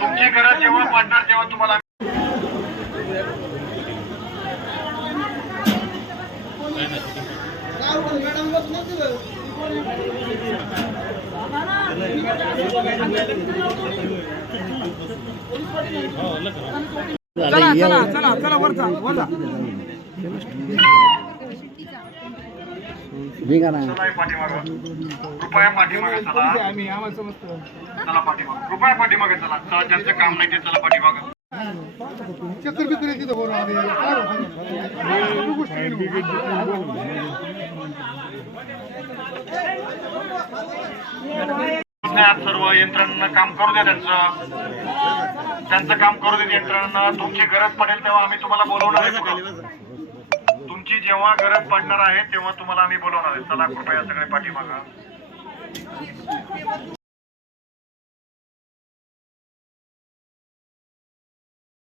तुमची गरज जेव्हा पडणार तेव्हा तुम्हाला चला वरचा कृपया पाठीमागे चला. चला पाठीमागे, कृपया पाठीमागे चला. ज्यांचं काम नाही ते चला पाठीमागे. सर्व यंत्रणांना काम करू द्या. त्यांचं काम करू दे यंत्रणांना. तुमची गरज पडेल तेव्हा आम्ही तुम्हाला बोलवणार आहे. तुमची जेव्हा गरज पडणार आहे तेव्हा तुम्हाला आम्ही बोलवणार आहे. चला कृपया सगळे पाठीमागा.